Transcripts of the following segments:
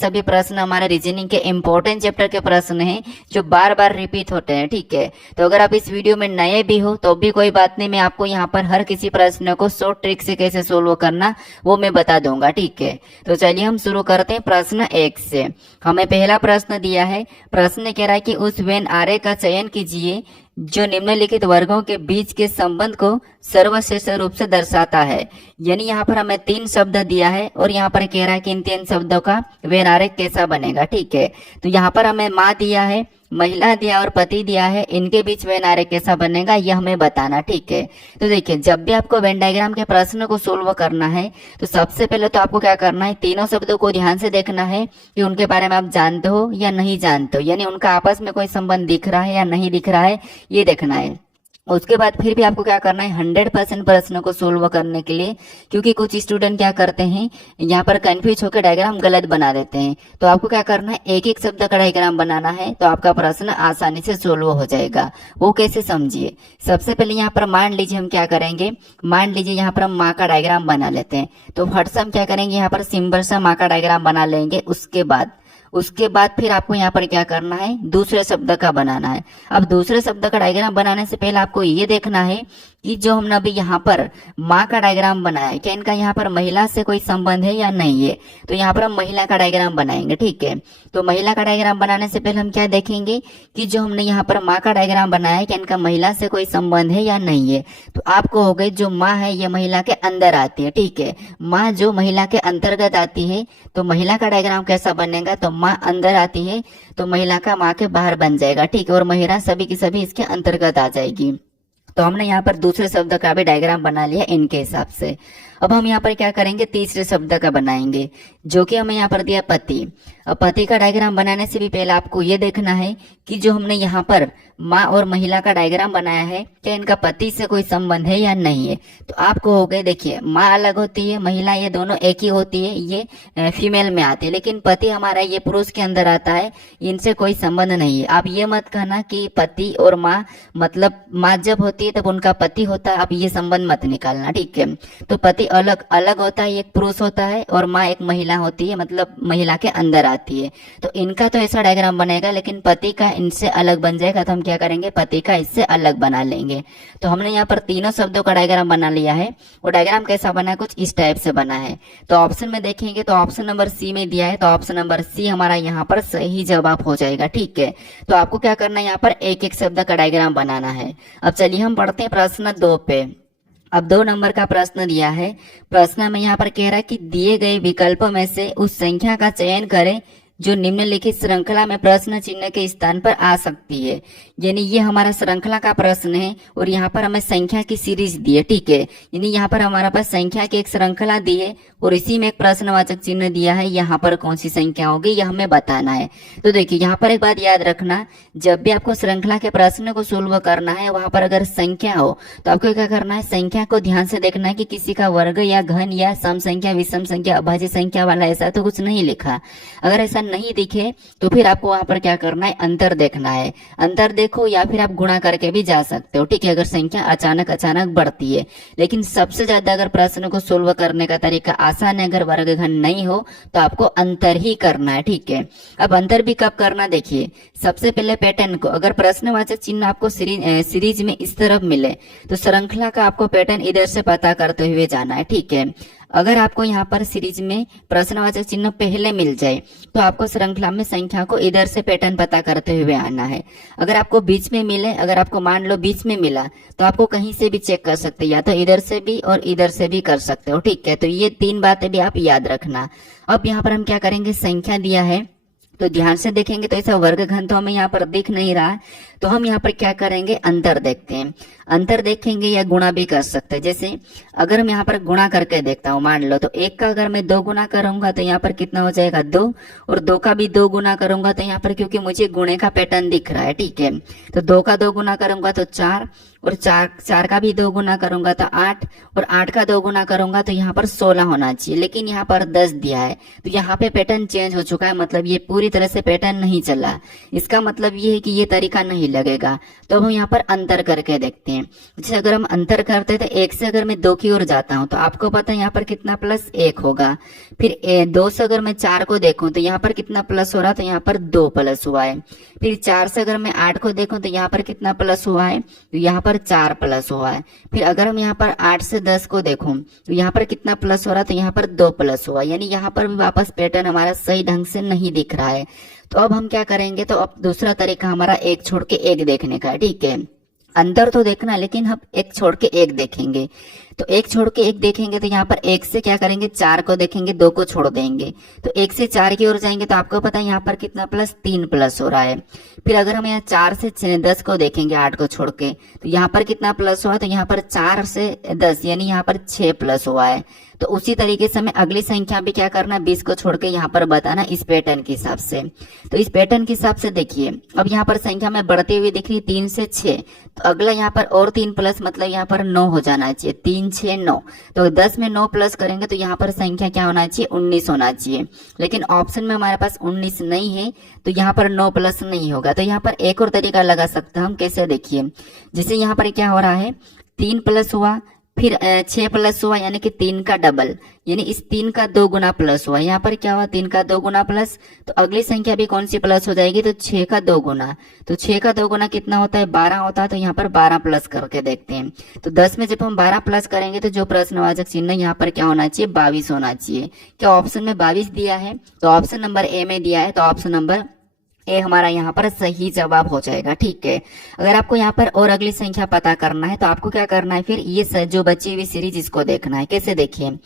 सभी प्रश्न हमारे रीजनिंग के इम्पोर्टेंट चैप्टर के प्रश्न हैं जो बार बार रिपीट होते हैं। ठीक है, तो अगर आप इस वीडियो में नए भी हो तो भी कोई बात नहीं, मैं आपको यहाँ पर हर किसी प्रश्न को शॉर्ट ट्रिक से कैसे सोल्व करना वो मैं बता दूंगा। ठीक है, तो चलिए हम शुरू करते हैं प्रश्न 1 से। हमें पहला प्रश्न दिया है, प्रश्न कह रहा है कि उस वेन आरेख का चयन कीजिए जो निम्नलिखित वर्गों के बीच के संबंध को सर्वश्रेष्ठ रूप से दर्शाता है। यानी यहाँ पर हमें 3 शब्द दिया है और यहाँ पर कह रहा है कि इन 3 शब्दों का वेन आरेख कैसा बनेगा। ठीक है, तो यहाँ पर हमें माँ दिया है, महिला दिया और पति दिया है, इनके बीच वेन आरेख कैसा बनेगा यह हमें बताना। ठीक है, तो देखिए जब भी आपको वेन डायग्राम के प्रश्न को सोल्व करना है तो सबसे पहले तो आपको क्या करना है, तीनों शब्दों को ध्यान से देखना है कि उनके बारे में आप जानते हो या नहीं जानते हो, यानी उनका आपस में कोई संबंध दिख रहा है या नहीं दिख रहा है ये देखना है। उसके बाद फिर भी आपको क्या करना है, 100% प्रश्न को सोल्व करने के लिए, क्योंकि कुछ स्टूडेंट क्या करते हैं यहाँ पर कंफ्यूज होकर डायग्राम गलत बना देते हैं, तो आपको क्या करना है, एक एक शब्द का डायग्राम बनाना है तो आपका प्रश्न आसानी से सोल्व हो जाएगा। वो कैसे समझिए, सबसे पहले यहाँ पर मान लीजिए हम क्या करेंगे, मान लीजिए यहाँ पर हम माँ का डायग्राम बना लेते हैं, तो फट से हम क्या करेंगे, यहाँ पर सिंपल सा माँ का डायग्राम बना लेंगे। उसके बाद फिर आपको यहाँ पर क्या करना है, दूसरे शब्द का बनाना है। अब दूसरे शब्द का डायग्राम बनाने से पहले आपको ये देखना है कि जो हमने अभी यहाँ पर माँ का डायग्राम बनाया है क्या इनका यहाँ पर महिला से कोई संबंध है या नहीं है, तो यहाँ पर हम महिला का डायग्राम बनाएंगे। ठीक है, तो महिला का डायग्राम बनाने से पहले हम क्या देखेंगे कि जो हमने यहाँ पर माँ का डायग्राम बनाया है क्या इनका महिला से कोई संबंध है या नहीं है। तो आपको हो गई जो माँ है ये महिला के अंदर आती है। ठीक है, माँ जो महिला के अंतर्गत आती है तो महिला का डायग्राम कैसा बनेगा, तो माँ अंदर आती है तो महिला का माँ के बाहर बन जाएगा। ठीक है, और महिला सभी की सभी इसके अंतर्गत आ जाएगी। तो हमने यहाँ पर दूसरे शब्द का भी डायग्राम बना लिया इनके हिसाब से। अब हम यहाँ पर क्या करेंगे, तीसरे शब्द का बनाएंगे जो कि हमें यहाँ पर दिया पति। अब पति का डायग्राम बनाने से भी पहले आपको ये देखना है कि जो हमने यहाँ पर माँ और महिला का डायग्राम बनाया है क्या इनका पति से कोई संबंध है या नहीं है। तो आपको हो गए, देखिए माँ अलग होती है, महिला ये दोनों एक ही होती है, ये फीमेल में आती है, लेकिन पति हमारा ये पुरुष के अंदर आता है, इनसे कोई संबंध नहीं है। आप ये मत कहना कि पति और माँ, मतलब माँ जब होती है तब उनका पति होता है, आप ये संबंध मत निकालना। ठीक है, तो पति अलग अलग होता है, एक पुरुष होता है और माँ एक महिला होती है, मतलब महिला के अंदर आती है। तो इनका तो ऐसा डायग्राम बनेगा, लेकिन पति का इनसे अलग बन जाएगा, तो हम क्या करेंगे, पति का इससे अलग बना लेंगे। तो हमने यहाँ पर तीनों शब्दों का डायग्राम बना लिया है। वो डायग्राम कैसा बना है, कुछ इस टाइप से बना है। तो ऑप्शन में देखेंगे तो ऑप्शन नंबर सी में दिया है, तो ऑप्शन नंबर सी हमारा यहाँ पर सही जवाब हो जाएगा। ठीक है, तो आपको क्या करना है, यहाँ पर एक एक शब्द का डायग्राम बनाना है। अब चलिए हम पढ़ते हैं प्रश्न 2 पे। अब 2 नंबर का प्रश्न दिया है, प्रश्न में यहाँ पर कह रहा है कि दिए गए विकल्पों में से उस संख्या का चयन करें जो निम्नलिखित श्रृंखला में प्रश्न चिन्ह के स्थान पर आ सकती है। यानी ये हमारा श्रृंखला का प्रश्न है और यहाँ पर हमें संख्या की सीरीज दी है। ठीक है, यानी यहाँ पर हमारे पास संख्या की एक श्रृंखला दी है और इसी में एक प्रश्नवाचक चिन्ह दिया है, यहाँ पर कौन सी संख्या होगी यह हमें बताना है। तो देखिए यहाँ पर एक बात याद रखना, जब भी आपको श्रृंखला के प्रश्न को सोल्व करना है वहां पर अगर संख्या हो तो आपको क्या करना है, संख्या को ध्यान से देखना है कि किसी का वर्ग या घन या सम संख्या, विषम संख्या, अभाज्य संख्या वाला ऐसा तो कुछ नहीं लिखा। अगर ऐसा नहीं दिखे तो फिर आपको वहां पर क्या करना है, अंतर देखना है। अंतर देखो या फिर आप गुणा करके भी जा सकते हो। ठीक है, अगर संख्या अचानक बढ़ती है, लेकिन सबसे ज्यादा अगर प्रश्न को सोल्व करने का तरीका आसान है, अगर वर्ग घन नहीं हो तो आपको अंतर ही करना है। ठीक है, अब अंतर भी कब करना, देखिए सबसे पहले पैटर्न को, अगर प्रश्नवाचक चिन्ह आपको सीरीज में इस तरफ मिले तो श्रृंखला का आपको पैटर्न इधर से पता करते हुए जाना है। ठीक है, अगर आपको यहाँ पर सीरीज में प्रश्नवाचक चिन्ह पहले मिल जाए तो आपको श्रृंखला में संख्या को इधर से पैटर्न पता करते हुए आना है। अगर आपको बीच में मिले, अगर आपको मान लो बीच में मिला तो आपको कहीं से भी चेक कर सकते हैं, या तो इधर से भी और इधर से भी कर सकते हो। ठीक है, तो ये 3 बातें भी आप याद रखना। अब यहाँ पर हम क्या करेंगे, संख्या दिया है तो ध्यान से देखेंगे तो ऐसा वर्ग घन तो हमें यहाँ पर दिख नहीं रहा, तो हम यहाँ पर क्या करेंगे, अंतर देखते हैं। अंतर देखेंगे या गुणा भी कर सकते हैं। जैसे अगर मैं यहाँ पर गुणा करके देखता हूँ, मान लो तो 1 का अगर मैं 2 गुना करूंगा तो यहाँ पर कितना हो जाएगा 2, और 2 का भी 2 गुना करूंगा तो यहाँ पर क्योंकि मुझे गुणे का पैटर्न दिख रहा है। ठीक है, तो 2 का 2 गुना करूंगा तो 4, और चार का भी 2 गुना करूंगा तो 8, और 8 का 2 गुना करूंगा तो यहाँ पर 16 होना चाहिए, लेकिन यहाँ पर 10 दिया है। तो यहाँ पे पैटर्न चेंज हो चुका है, मतलब ये पूरी तरह से पैटर्न नहीं चला। इसका मतलब ये है कि ये तरीका नहीं लगेगा। तो अब हम यहाँ पर अंतर करके देखते हैं। जैसे अगर हम अंतर करते हैं तो 1 से अगर मैं 2 की ओर जाता हूँ तो आपको पता है यहाँ पर कितना प्लस 1 होगा। फिर 2 से अगर मैं 4 को देखूं तो यहाँ पर कितना प्लस हो रहा है, तो यहाँ पर 2 प्लस हुआ है। फिर 4 से अगर मैं 8 को देखूं तो यहाँ पर कितना प्लस हुआ है, तो यहाँ पर 4 प्लस हुआ है। फिर अगर हम यहाँ पर 8 से 10 को देखूं तो यहाँ पर कितना प्लस हो रहा है, तो यहाँ पर 2 प्लस हुआ। यानी यहाँ पर भी वापस पैटर्न हमारा सही ढंग से नहीं दिख रहा है। तो अब हम क्या करेंगे, तो अब दूसरा तरीका हमारा एक छोड़ के एक देखने का है। ठीक है, अंतर तो देखना, लेकिन हम एक छोड़ के एक देखेंगे। तो एक छोड़ के एक देखेंगे तो यहाँ पर 1 से क्या करेंगे, 4 को देखेंगे, 2 को छोड़ देंगे। तो 1 से 4 की ओर जाएंगे तो आपको पता है यहाँ पर कितना प्लस 3 प्लस हो रहा है। फिर अगर हम यहाँ 4 से 10 को देखेंगे, 8 को छोड़ के, तो यहाँ पर कितना प्लस हुआ है, तो यहाँ पर 4 से 10 यानी यहाँ पर 6 प्लस हुआ है। तो उसी तरीके से हमें अगली संख्या भी क्या करना, 20 को छोड़ के यहाँ पर बताना इस पैटर्न के हिसाब से। तो इस पैटर्न के हिसाब से देखिए, अब यहाँ पर संख्या में बढ़ती हुई दिख रही 3 से 6, तो अगला यहाँ पर और 3 प्लस, मतलब यहाँ पर 9 हो जाना चाहिए। 3 6 9, तो 10 में 9 प्लस करेंगे तो यहाँ पर संख्या क्या होना चाहिए, 19 होना चाहिए। लेकिन ऑप्शन में हमारे पास 19 नहीं है, तो यहाँ पर 9 प्लस नहीं होगा। तो यहाँ पर एक और तरीका लगा सकते हैं हम, कैसे देखिए, जैसे यहाँ पर क्या हो रहा है, 3 प्लस हुआ, फिर 6 प्लस हुआ, यानी कि 3 का डबल, यानी इस 3 का 2 गुना प्लस हुआ। यहाँ पर क्या हुआ, 3 का 2 गुना प्लस, तो अगली संख्या भी कौन सी प्लस हो जाएगी, तो 6 का 2 गुना। तो 6 का 2 गुना कितना होता है, 12 होता है। तो यहाँ पर 12 प्लस करके देखते हैं। तो 10 में जब हम 12 प्लस करेंगे तो जो प्रश्नवाचक चिन्ह यहाँ पर क्या होना चाहिए, 22 होना चाहिए। क्या ऑप्शन में 22 दिया है, तो ऑप्शन नंबर ए में दिया है, तो ऑप्शन नंबर ए हमारा यहाँ पर सही जवाब हो जाएगा। ठीक है, अगर आपको यहाँ पर और अगली संख्या पता करना है तो आपको क्या करना है, फिर ये जो बची हुई सीरीज इसको देखना है। कैसे देखिए,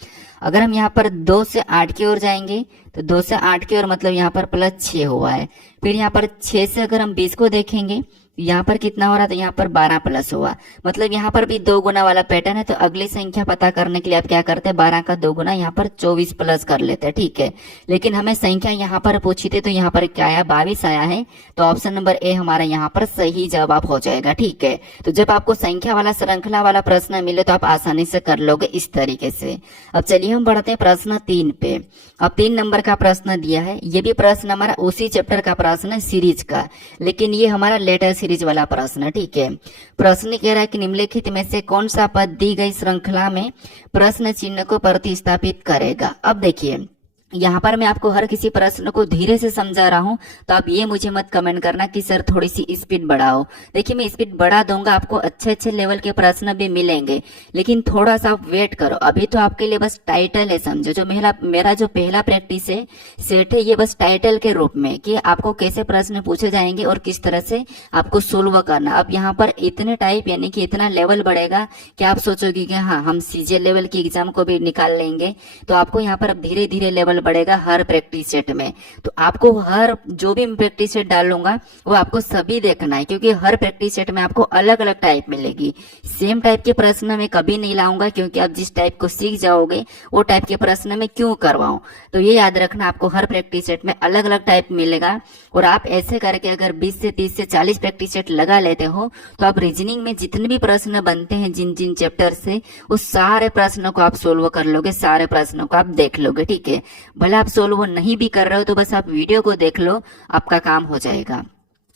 अगर हम यहाँ पर 2 से 8 की ओर जाएंगे तो 2 से 8 की ओर मतलब यहाँ पर प्लस 6 हुआ है। फिर यहाँ पर 6 से अगर हम 20 को देखेंगे यहाँ पर कितना हो रहा था, यहाँ पर 12 प्लस हुआ, मतलब यहाँ पर भी 2 गुना वाला पैटर्न है। तो अगली संख्या पता करने के लिए आप क्या करते हैं, 12 का 2 गुना यहाँ पर 24 प्लस कर लेते हैं। ठीक है, लेकिन हमें संख्या यहाँ पर पूछी थी तो यहाँ पर क्या आया, 22 आया है। तो ऑप्शन नंबर ए हमारा यहाँ पर सही जवाब हो जाएगा। ठीक है, तो जब आपको संख्या वाला श्रृंखला वाला प्रश्न मिले तो आप आसानी से कर लोगे इस तरीके से। अब चलिए हम बढ़ते हैं प्रश्न 3 पे। अब 3 नंबर का प्रश्न दिया है, ये भी प्रश्न हमारा उसी चैप्टर का प्रश्न है, सीरीज का, लेकिन ये हमारा लेटर सीरीज वाला प्रश्न है। ठीक है, प्रश्न कह रहा है कि निम्नलिखित में से कौन सा पद दी गई श्रृंखला में प्रश्न चिन्ह को प्रतिस्थापित करेगा। अब देखिए, यहाँ पर मैं आपको हर किसी प्रश्न को धीरे से समझा रहा हूँ, तो आप ये मुझे मत कमेंट करना कि सर थोड़ी सी स्पीड बढ़ाओ। देखिए, मैं स्पीड बढ़ा दूंगा, आपको अच्छे अच्छे लेवल के प्रश्न भी मिलेंगे, लेकिन थोड़ा सा वेट करो। अभी तो आपके लिए बस टाइटल है, समझो। जो मेरा जो पहला प्रैक्टिस है सेट है, ये बस टाइटल के रूप में कि आपको कैसे प्रश्न पूछे जाएंगे और किस तरह से आपको सोल्व करना। अब यहाँ पर इतने टाइप यानी कि इतना लेवल बढ़ेगा कि आप सोचोगे कि हाँ, हम सीजे लेवल की एग्जाम को भी निकाल लेंगे। तो आपको यहाँ पर अब धीरे धीरे लेवल बढ़ेगा हर प्रैक्टिस सेट में। तो आपको हर जो भी प्रैक्टिस सेट डालूंगा वो आपको सभी देखना है, क्योंकि हर प्रैक्टिस सेट में आपको अलग अलग टाइप मिलेगी। सेम टाइप के प्रश्न में कभी नहीं लाऊंगा, क्योंकि आप जिस टाइप को सीख जाओगे वो टाइप के प्रश्न में क्यों करवाऊं। तो ये याद रखना, आपको हर प्रैक्टिस सेट में अलग अलग टाइप मिलेगा। और आप ऐसे करके अगर 20 से 30 से 40 प्रैक्टिस सेट लगा लेते हो तो आप रीजनिंग में जितने भी प्रश्न बनते हैं जिन जिन चैप्टर से, उस सारे प्रश्नों को आप सोल्व कर लोगे, सारे प्रश्नों को आप देख लोगे। ठीक है, भले आप सोल्व नहीं भी कर रहे हो तो बस आप वीडियो को देख लो, आपका काम हो जाएगा।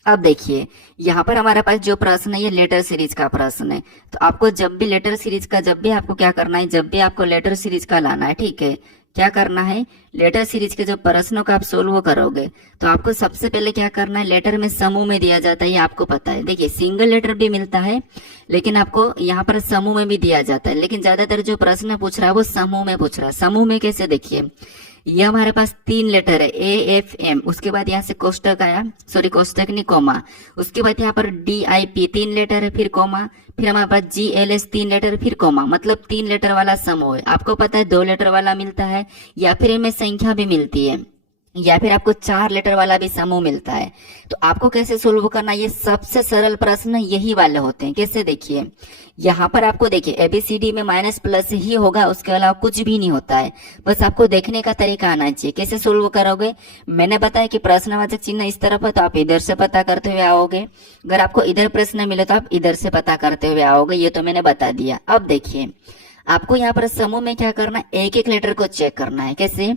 अब देखिए, यहाँ पर हमारे पास जो प्रश्न है ये लेटर सीरीज का प्रश्न है। तो आपको जब भी लेटर सीरीज का, जब भी आपको क्या करना है, जब भी आपको लेटर सीरीज का लाना है, ठीक है, क्या करना है, लेटर सीरीज के जो प्रश्नों का आप सोल्व करोगे तो आपको सबसे पहले क्या करना है, लेटर में समूह में दिया जाता है, ये आपको पता है। देखिए, सिंगल लेटर भी मिलता है, लेकिन आपको यहाँ पर समूह में भी दिया जाता है। लेकिन ज्यादातर जो प्रश्न पूछ रहा है वो समूह में पूछ रहा है। समूह में कैसे, देखिए, ये हमारे पास 3 लेटर है, AFM, उसके बाद यहाँ से कोष्टक आया, सॉरी कोष्टक नहीं, कोमा, उसके बाद यहाँ पर DIP 3 लेटर है, फिर कोमा, फिर हमारे पास GLS 3 लेटर, फिर कोमा, मतलब 3 लेटर वाला समूह है। आपको पता है 2 लेटर वाला मिलता है या फिर इनमें संख्या भी मिलती है। या फिर आपको 4 लेटर वाला भी समूह मिलता है, तो आपको कैसे सोल्व करना, ये सबसे सरल प्रश्न यही वाले होते हैं। कैसे, देखिए यहाँ पर आपको देखिए एबीसीडी में माइनस प्लस ही होगा, उसके अलावा कुछ भी नहीं होता है। बस आपको देखने का तरीका आना चाहिए। कैसे सोल्व करोगे, मैंने बताया कि प्रश्नवाचक चिन्ह इस तरफ है तो आप इधर से पता करते हुए आओगे, अगर आपको इधर प्रश्न मिले तो आप इधर से पता करते हुए आओगे, ये तो मैंने बता दिया। अब देखिए आपको यहाँ पर समूह में क्या करना है, एक एक लेटर को चेक करना है। कैसे,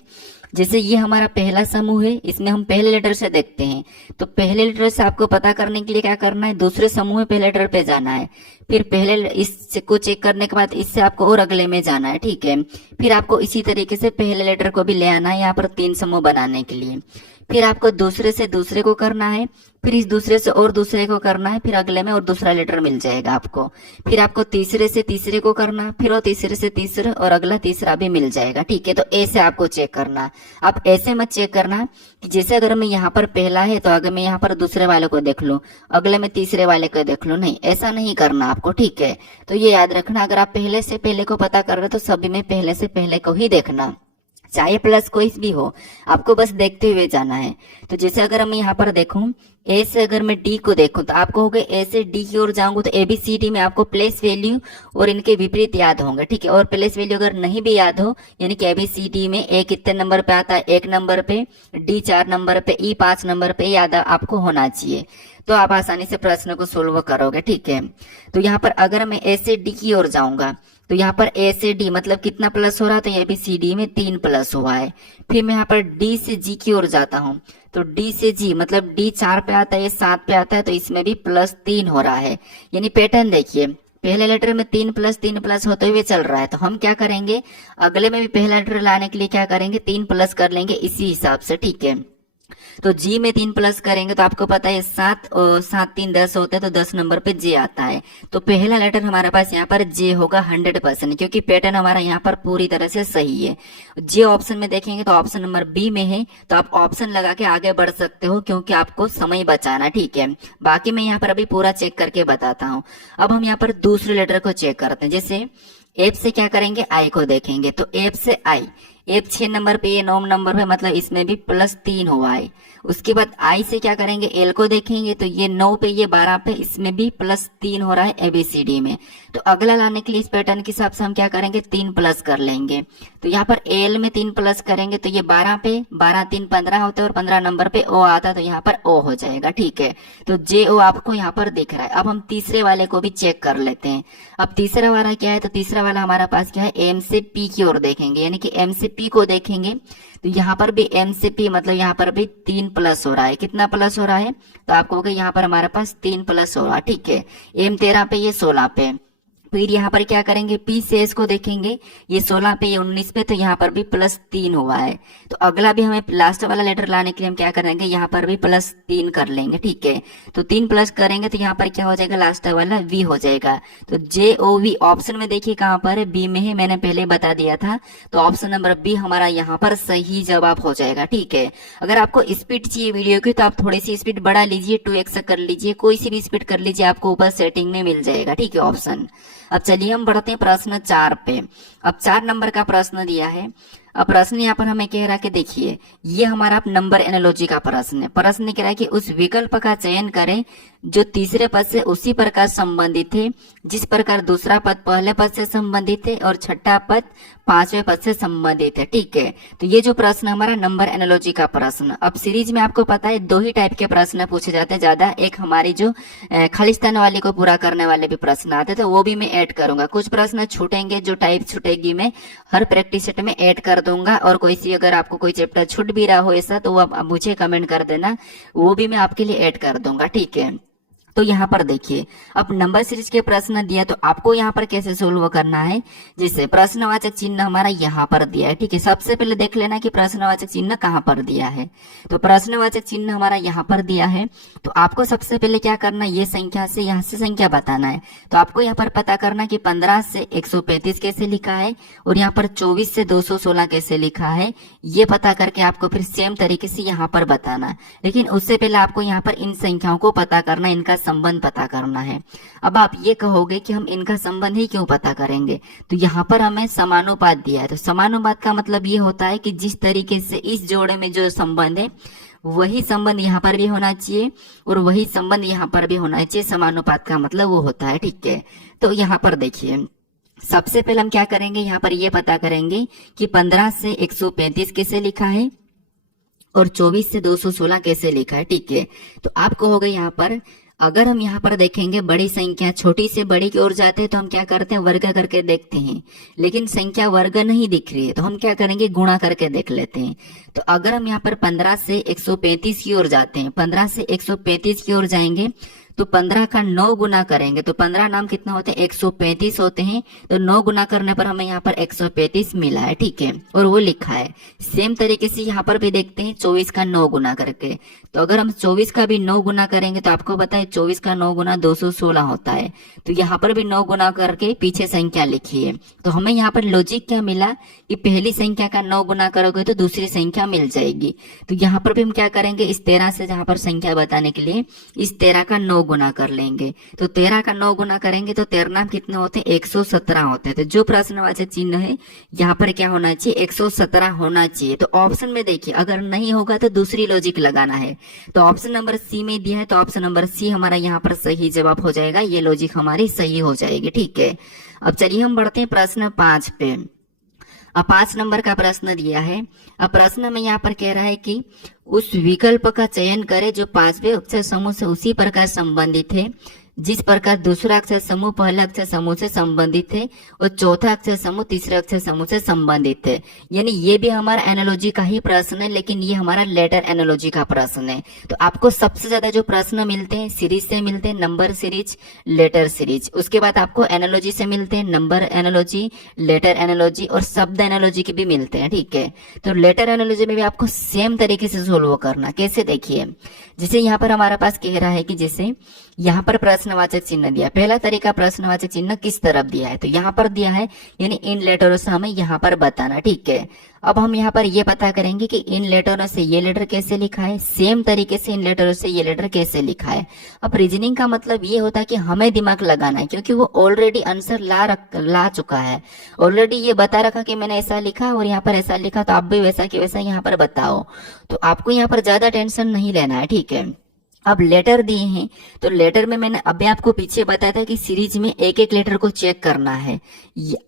जैसे ये हमारा पहला समूह है, इसमें हम पहले लेटर से देखते हैं, तो पहले लेटर से आपको पता करने के लिए क्या करना है, दूसरे समूह में पहले लेटर पे जाना है, फिर पहले इसको चेक करने के बाद इससे आपको और अगले में जाना है, ठीक है। फिर आपको इसी तरीके से पहले लेटर को भी ले आना है यहाँ पर 3 समूह बनाने के लिए। फिर आपको दूसरे से दूसरे को करना है, फिर इस दूसरे से और दूसरे को करना है, फिर अगले में और दूसरा लेटर मिल जाएगा आपको। फिर आपको तीसरे से तीसरे को करना है, फिर और तीसरे से तीसरा और अगला तीसरा भी मिल जाएगा, ठीक है। तो ऐसे आपको चेक करना। आप ऐसे मत चेक करना कि जैसे अगर मैं यहाँ पर पहला है तो अगर मैं यहाँ पर दूसरे वाले को देख लूं, अगले में तीसरे वाले को देख लूं, नहीं, ऐसा नहीं करना आपको, ठीक है। तो ये याद रखना, अगर आप पहले से पहले को पता कर रहे हो तो सभी में पहले से पहले को ही देखना, चाहे प्लस कोई भी हो, आपको बस देखते हुए जाना है। तो जैसे अगर मैं यहाँ पर देखूं, ए से अगर मैं डी को देखूं तो आपको होगा ए से डी की ओर जाऊंगा तो एबीसीडी में आपको प्लेस वैल्यू और इनके विपरीत याद होंगे, ठीक है। और प्लेस वैल्यू अगर नहीं भी याद हो, यानी कि एबीसीडी में ए कितने नंबर पे आता है, 1 नंबर पे, डी 4 नंबर पे, ई 5 नंबर पे याद आपको होना चाहिए, तो आप आसानी से प्रश्न को सोल्व करोगे, ठीक है। तो यहाँ पर अगर मैं ए से डी की ओर जाऊंगा तो यहाँ पर ए से डी मतलब कितना प्लस हो रहा है, तो एबीसीडी में 3 प्लस हुआ है। फिर मैं यहाँ पर डी से जी की ओर जाता हूँ तो डी से जी मतलब डी 4 पे आता है, ये 7 पे आता है, तो इसमें भी +3 हो रहा है। यानी पैटर्न देखिए, पहले लेटर में 3 प्लस होते हुए चल रहा है, तो हम क्या करेंगे, अगले में भी पहला लेटर लाने के लिए क्या करेंगे, 3 प्लस कर लेंगे इसी हिसाब से, ठीक है। तो जी में 3 प्लस करेंगे तो आपको पता है 7 और 7 3 10 होते हैं, तो 10 नंबर पे जे आता है। तो पहला लेटर हमारे पास यहाँ पर जे होगा 100%, क्योंकि पैटर्न हमारा यहाँ पर पूरी तरह से सही है। जे ऑप्शन में देखेंगे तो ऑप्शन नंबर बी में है, तो आप ऑप्शन लगा के आगे बढ़ सकते हो, क्योंकि आपको समय बचाना, ठीक है। बाकी मैं यहाँ पर अभी पूरा चेक करके बताता हूँ। अब हम यहाँ पर दूसरे लेटर को चेक करते हैं। जैसे एफ से क्या करेंगे, आई को देखेंगे, तो एफ से आई, एफ 6 नंबर पे, ये 9 नंबर पे, मतलब इसमें भी +3 हुआ है। उसके बाद आई से क्या करेंगे, एल को देखेंगे, तो ये 9 पे, ये 12 पे, इसमें भी +3 हो रहा है एबीसीडी में। तो अगला लाने के लिए इस पैटर्न के हिसाब से हम क्या करेंगे, 3 प्लस कर लेंगे। तो यहाँ पर एल में 3 प्लस करेंगे तो ये 12 पे, 12 3 15 होते हैं, और 15 नंबर पे ओ आता है, तो यहाँ पर ओ हो जाएगा, ठीक है। तो जे ओ आपको यहाँ पर दिख रहा है। अब हम तीसरे वाले को भी चेक कर लेते हैं। अब तीसरा वाला क्या है, तो तीसरा वाला हमारा पास क्या है, एम से पी की ओर देखेंगे, यानी कि एम से पी को देखेंगे, तो यहाँ पर भी एम से पी मतलब यहाँ पर भी 3 प्लस हो रहा है। कितना प्लस हो रहा है, तो आपको होगा यहाँ पर हमारे पास 3 प्लस हो रहा है, ठीक है। एम 13 पे, ये 16 पे। फिर यहाँ पर क्या करेंगे, पी से एस को देखेंगे, ये 16 पे, ये 19 पे, तो यहाँ पर भी +3 हुआ है। तो अगला भी हमें लास्ट वाला लेटर लाने के लिए हम क्या करेंगे, यहाँ पर भी +3 कर लेंगे, ठीक है। तो 3 प्लस करेंगे तो यहाँ पर क्या हो जाएगा, लास्ट वाला वी हो जाएगा। तो जे ओ वी ऑप्शन में देखिए कहाँ पर है, बी में है, मैंने पहले बता दिया था। तो ऑप्शन नंबर बी हमारा यहाँ पर सही जवाब हो जाएगा, ठीक है। अगर आपको स्पीड चाहिए वीडियो की तो आप थोड़ी सी स्पीड बढ़ा लीजिए, 2x कर लीजिए, कोई सी भी स्पीड कर लीजिए, आपको ऊपर सेटिंग में मिल जाएगा, ठीक है, ऑप्शन। अब चलिए हम बढ़ते हैं प्रश्न 4 पे। अब 4 नंबर का प्रश्न दिया है। अब प्रश्न यहाँ पर हमें कह रहा है कि देखिए ये हमारा नंबर एनालॉजी का प्रश्न है। प्रश्न कह रहा है कि उस विकल्प का चयन करें जो तीसरे पद से उसी प्रकार संबंधित है जिस प्रकार दूसरा पद पहले पद से संबंधित है और छठा पद 5वें पद से संबंधित है, ठीक है। तो ये जो प्रश्न हमारा नंबर एनालॉजी का प्रश्न। अब सीरीज में आपको पता है 2 ही टाइप के प्रश्न पूछे जाते हैं ज्यादा, एक हमारी जो खालिस्तान वाली को पूरा करने वाले भी प्रश्न आते, तो वो भी मैं ऐड करूंगा। कुछ प्रश्न छूटेंगे, जो टाइप छूटेगी मैं हर प्रैक्टिस सेट में ऐड कर दूंगा, और कोई सी अगर आपको कोई चैप्टर छूट भी रहा हो ऐसा तो वो मुझे कमेंट कर देना, वो भी मैं आपके लिए ऐड कर दूंगा, ठीक है। तो यहाँ पर देखिए अब नंबर सीरीज के प्रश्न दिया, तो आपको यहाँ पर कैसे सोल्व करना है। जैसे प्रश्नवाचक चिन्ह हमारा यहाँ पर दिया है, ठीक है। सबसे पहले देख लेना कि प्रश्नवाचक चिन्ह कहाँ पर दिया है। तो प्रश्नवाचक चिन्ह हमारा यहाँ पर दिया है, तो आपको सबसे पहले क्या करना है, ये संख्या से यहाँ से संख्या बताना है। तो आपको यहाँ पर पता करना कि 15 से 135 कैसे लिखा है और यहाँ पर 24 से 216 कैसे लिखा है, ये पता करके आपको फिर सेम तरीके से यहाँ पर बताना है। लेकिन उससे पहले आपको यहाँ पर इन संख्याओं को पता करना, इनका संबंध पता करना है। अब आप ये कहोगे कि हम इनका संबंध ही क्यों पता करेंगे, तो यहाँ पर हमें समानुपात दिया है। तो समानुपात का मतलब ये होता है कि जिस तरीके से इस जोड़े में जो संबंध है वही संबंध यहाँ पर भी होना चाहिए और वही संबंध यहाँ पर भी होना चाहिए। समानुपात का मतलब वो होता है, ठीक है। तो यहाँ पर देखिए, सबसे पहले हम क्या करेंगे, यहाँ पर ये पता करेंगे कि 15 से 135 कैसे लिखा है और 24 से 216 कैसे लिखा है, ठीक है। तो आप कहोगे यहाँ पर, अगर हम यहाँ पर देखेंगे बड़ी संख्या छोटी से बड़ी की ओर जाते हैं तो हम क्या करते हैं, वर्ग करके देखते हैं, लेकिन संख्या वर्ग नहीं दिख रही है तो हम क्या करेंगे, गुणा करके देख लेते हैं। तो अगर हम यहाँ पर 15 से 135 की ओर जाते हैं, 15 से 135 की ओर जाएंगे तो 15 का 9 गुना करेंगे तो 15 नाम कितना होते हैं, 135 होते हैं। तो 9 गुना करने पर हमें यहाँ पर 135 मिला है, ठीक है, और वो लिखा है। सेम तरीके से यहाँ पर भी देखते हैं 24 का 9 गुना करके। तो अगर हम 24 का भी 9 गुना करेंगे तो आपको पता है 24 का 9 गुना 216 होता है। तो यहाँ पर भी 9 गुना करके पीछे संख्या लिखी है। तो हमें यहाँ पर लॉजिक क्या मिला कि पहली संख्या का 9 गुना करोगे तो दूसरी संख्या मिल जाएगी। तो यहाँ पर भी हम क्या करेंगे, इस 13 से जहाँ पर संख्या बताने के लिए इस 13 का 9 गुना कर लेंगे। तो 13 का 9 गुना करेंगे तो 13 नाम कितने होते हैं, 117 होते हैं। तो जो प्रश्नवाचक चिन्ह है यहाँ पर क्या होना चाहिए, 117 होना चाहिए। तो ऑप्शन में देखिए, अगर नहीं होगा तो दूसरी लॉजिक लगाना है। तो ऑप्शन नंबर सी में दिया है तो ऑप्शन नंबर सी हमारा यहाँ पर सही जवाब हो जाएगा। ये लॉजिक हमारी सही हो जाएगी, ठीक है। अब चलिए हम बढ़ते हैं प्रश्न 5 पे। अब 5 नंबर का प्रश्न दिया है। अब प्रश्न में यहाँ पर कह रहा है कि उस विकल्प का चयन करें जो 5वें अक्षर समूह से उसी प्रकार संबंधित है जिस प्रकार दूसरा अक्षर समूह पहला अक्षर समूह से संबंधित है और चौथा अक्षर समूह तीसरा अक्षर समूह से संबंधित है। यानी ये भी हमारा एनालॉजी का ही प्रश्न है, लेकिन ये हमारा लेटर एनालॉजी का प्रश्न है। तो आपको सबसे ज्यादा जो प्रश्न मिलते हैं सीरीज से मिलते हैं, नंबर सीरीज, लेटर सीरीज। उसके बाद आपको एनालॉजी से मिलते हैं, नंबर एनालॉजी, लेटर एनालॉजी और शब्द एनालॉजी के भी मिलते हैं, ठीक है। तो लेटर एनालॉजी में भी आपको सेम तरीके से सोल्व करना। कैसे, देखिए, जैसे यहाँ पर हमारे पास कह रहा है कि जैसे यहाँ पर प्रश्नवाचक चिन्ह दिया, पहला तरीका प्रश्नवाचक चिन्ह किस तरफ दिया है, तो यहाँ पर दिया है, यानी इन लेटरों से हमें यहाँ पर बताना, ठीक है। अब हम यहाँ पर ये पता करेंगे कि इन लेटरों से ये लेटर कैसे लिखा है, सेम तरीके से इन लेटरों से ये लेटर कैसे लिखा है। अब रीजनिंग का मतलब ये होता है कि हमें दिमाग लगाना है, क्योंकि वो ऑलरेडी आंसर ला चुका है, ऑलरेडी ये बता रखा कि मैंने ऐसा लिखा और यहाँ पर ऐसा लिखा, तो आप भी वैसा कि वैसा यहाँ पर बताओ। तो आपको यहाँ पर ज्यादा टेंशन नहीं लेना है, ठीक है। अब लेटर दिए हैं तो लेटर में मैंने अभी आपको पीछे बताया था कि सीरीज में एक एक लेटर को चेक करना है,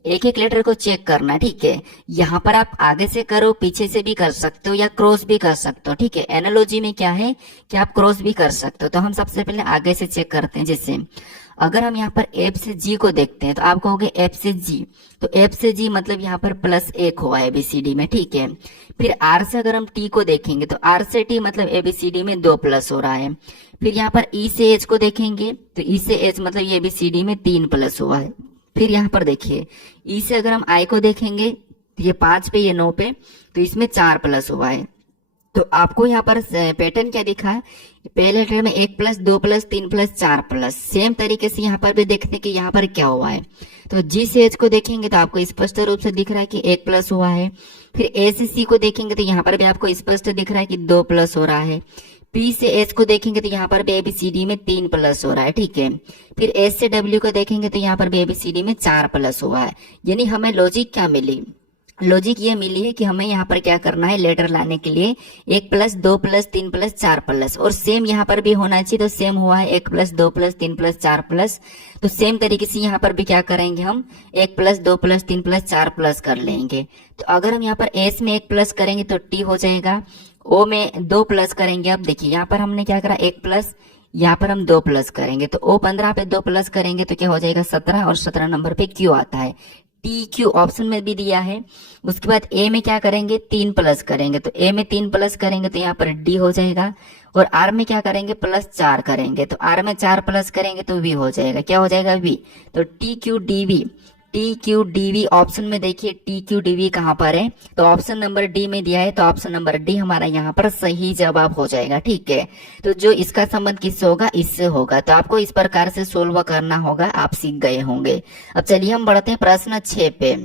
एक एक लेटर को चेक करना, ठीक है। यहाँ पर आप आगे से करो, पीछे से भी कर सकते हो या क्रॉस भी कर सकते हो, ठीक है। एनालॉजी में क्या है कि आप क्रॉस भी कर सकते हो। तो हम सबसे पहले आगे से चेक करते हैं। जैसे अगर हम यहाँ पर एफ से जी को देखते हैं तो आप कहोगे एफ से जी, तो एफ से जी मतलब यहाँ पर +1 हुआ है ABCD में, ठीक है। फिर आर से अगर हम टी को देखेंगे तो आर से टी मतलब ABCD में 2 प्लस हो रहा है। फिर यहाँ पर ई से एच को देखेंगे तो ई से एच मतलब ये ABCD में 3 प्लस हुआ है। फिर यहाँ पर देखिए ई से अगर हम आई को देखेंगे तो ये 5 पे ये 9 पे, तो इसमें 4 प्लस हुआ है। तो आपको यहाँ पर पैटर्न क्या दिखा है, पहले लेटर में 1 plus 2 plus 3 plus 4 plus. Same तरीके से यहाँ पर भी देखते हैं कि यहाँ पर क्या हुआ है। तो जी से एच को देखेंगे तो आपको स्पष्ट रूप से दिख रहा है कि 1 प्लस हुआ है। फिर ए से सी को देखेंगे तो यहाँ पर भी आपको स्पष्ट दिख रहा है कि 2 प्लस हो रहा है। पी से एच को देखेंगे तो यहाँ पर भी ABCD में 3 प्लस हो रहा है, ठीक है। फिर एस से डब्ल्यू को देखेंगे तो यहाँ पर भी ABCD में 4 प्लस हुआ है। यानी हमें लॉजिक क्या मिली, लॉजिक ये मिली है कि हमें यहाँ पर क्या करना है, लेटर लाने के लिए 1 प्लस 2 प्लस 3 प्लस 4 प्लस, और सेम यहाँ पर भी होना चाहिए। तो सेम हुआ है 1 प्लस 2 प्लस 3 प्लस 4 प्लस। तो सेम तरीके से यहाँ पर भी क्या करेंगे, हम 1 प्लस 2 प्लस 3 प्लस 4 प्लस कर लेंगे। तो अगर हम यहाँ पर एस में 1 प्लस करेंगे तो टी हो जाएगा, ओ में 2 प्लस करेंगे। अब देखिए यहाँ पर हमने क्या करा, 1 प्लस, यहाँ पर हम 2 प्लस करेंगे तो ओ 15 पे 2 प्लस करेंगे तो क्या हो जाएगा 17, और 17 नंबर पे क्यू आता है। टी क्यू ऑप्शन में भी दिया है। उसके बाद ए में क्या करेंगे, 3 प्लस करेंगे, तो ए में 3 प्लस करेंगे तो यहाँ पर डी हो जाएगा। और आर में क्या करेंगे, +4 करेंगे, तो आर में 4 प्लस करेंगे तो वी हो जाएगा। क्या हो जाएगा, वी। तो T Q D V, T Q D V option में देखिए टी क्यू डी वी कहाँ पर है, तो ऑप्शन नंबर डी में दिया है। तो ऑप्शन नंबर डी हमारा यहाँ पर सही जवाब हो जाएगा, ठीक है। तो जो इसका संबंध किससे होगा, इससे होगा। तो आपको इस प्रकार से सोल्व करना होगा, आप सीख गए होंगे। अब चलिए हम बढ़ते हैं प्रश्न 6 पे।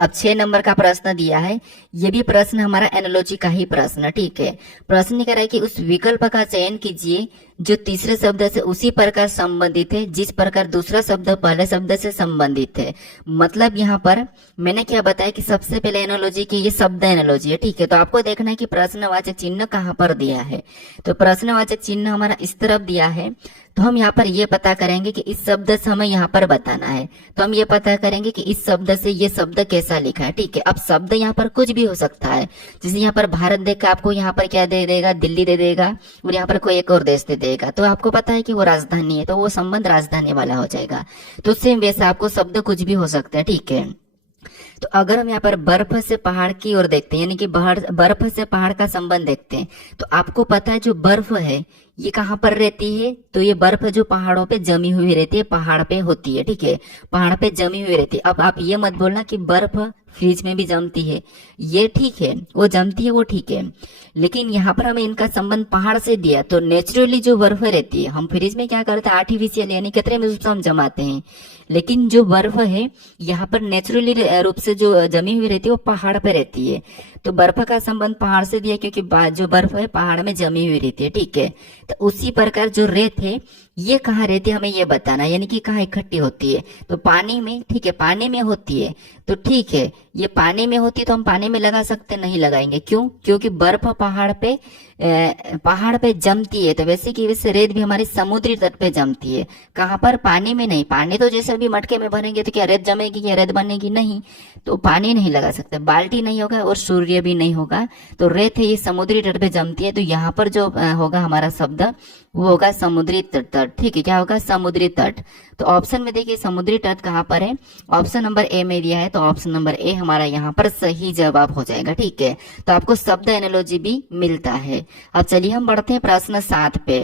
अब 6 नंबर का प्रश्न दिया है। ये भी प्रश्न हमारा एनालॉजी का ही प्रश्न, ठीक है। प्रश्न कह रहा है कि उस विकल्प का चयन कीजिए जो तीसरे शब्द से उसी प्रकार संबंधित है जिस प्रकार दूसरा शब्द पहले शब्द से संबंधित है। मतलब यहाँ पर मैंने क्या बताया कि सबसे पहले एनालॉजी की ये शब्द एनालॉजी है, ठीक है। तो आपको देखना है कि प्रश्नवाचक चिन्ह कहाँ पर दिया है। तो प्रश्नवाचक चिन्ह हमारा इस तरफ दिया है। तो हम यहाँ पर ये पता करेंगे कि इस शब्द से हमें यहाँ पर बताना है। तो हम ये पता करेंगे कि इस शब्द से ये शब्द कैसा लिखा है, ठीक है। अब शब्द यहाँ पर कुछ भी हो सकता है, जैसे यहाँ पर भारत देख के आपको यहाँ पर क्या दे देगा, दिल्ली दे देगा, और यहाँ पर कोई एक और देश दे देगा। तो आपको पता है कि वो राजधानी है, तो वो संबंध राजधानी वाला हो जाएगा। तो सेम वैसे आपको शब्द कुछ भी हो सकता है, ठीक है। तो अगर हम यहाँ पर बर्फ से पहाड़ की ओर देखते हैं, यानी कि बर्फ से पहाड़ का संबंध देखते हैं, तो आपको पता है जो बर्फ है ये कहाँ पर रहती है, तो ये बर्फ जो पहाड़ों पे जमी हुई रहती है, पहाड़ पे होती है, ठीक है। पहाड़ पे जमी हुई रहती है। अब आप ये मत बोलना कि बर्फ फ्रिज में भी जमती है, ये ठीक है, वो जमती है, वो ठीक है, लेकिन यहाँ पर हमें इनका संबंध पहाड़ से दिया। तो नेचुरली जो बर्फ रहती है, हम फ्रिज में क्या करते हैं, आर्टिफिशियल यानी कितने में हम जमाते हैं, लेकिन जो बर्फ है यहाँ पर नेचुरली रूप से जो जमी हुई रहती है वो पहाड़ पे रहती है। तो बर्फ का संबंध पहाड़ से दिया क्योंकि जो बर्फ है पहाड़ में जमी हुई रहती है, ठीक है। तो उसी प्रकार जो रेत है ये कहाँ रहती है हमें ये बताना है, यानी कि कहाँ इकट्ठी होती है, तो पानी में, ठीक है, पानी में होती है। तो ठीक है, ये पानी में होती है तो हम पानी में लगा सकते, नहीं लगाएंगे, क्यों, क्योंकि बर्फ पहाड़ पे जमती है। तो वैसे रेत भी हमारी समुद्री तट पे जमती है, कहाँ पर, पानी में नहीं। पानी तो जैसे अभी मटके में भरेंगे तो क्या रेत जमेगी, क्या रेत बनेगी, नहीं, तो पानी नहीं लगा सकते, बाल्टी नहीं होगा और सूर्य भी नहीं होगा। तो रेत है ये समुद्री तट पे जमती है। तो यहाँ पर जो होगा हमारा शब्द वो होगा समुद्री तट, ठीक है। क्या होगा, समुद्री तट। तो ऑप्शन में देखिए समुद्री तट कहाँ पर है, ऑप्शन नंबर ए में दिया है, तो ऑप्शन नंबर ए हमारा यहाँ पर सही जवाब हो जाएगा, ठीक है। तो आपको शब्द एनालॉजी भी मिलता है। अब चलिए हम बढ़ते हैं प्रश्न 7 पे।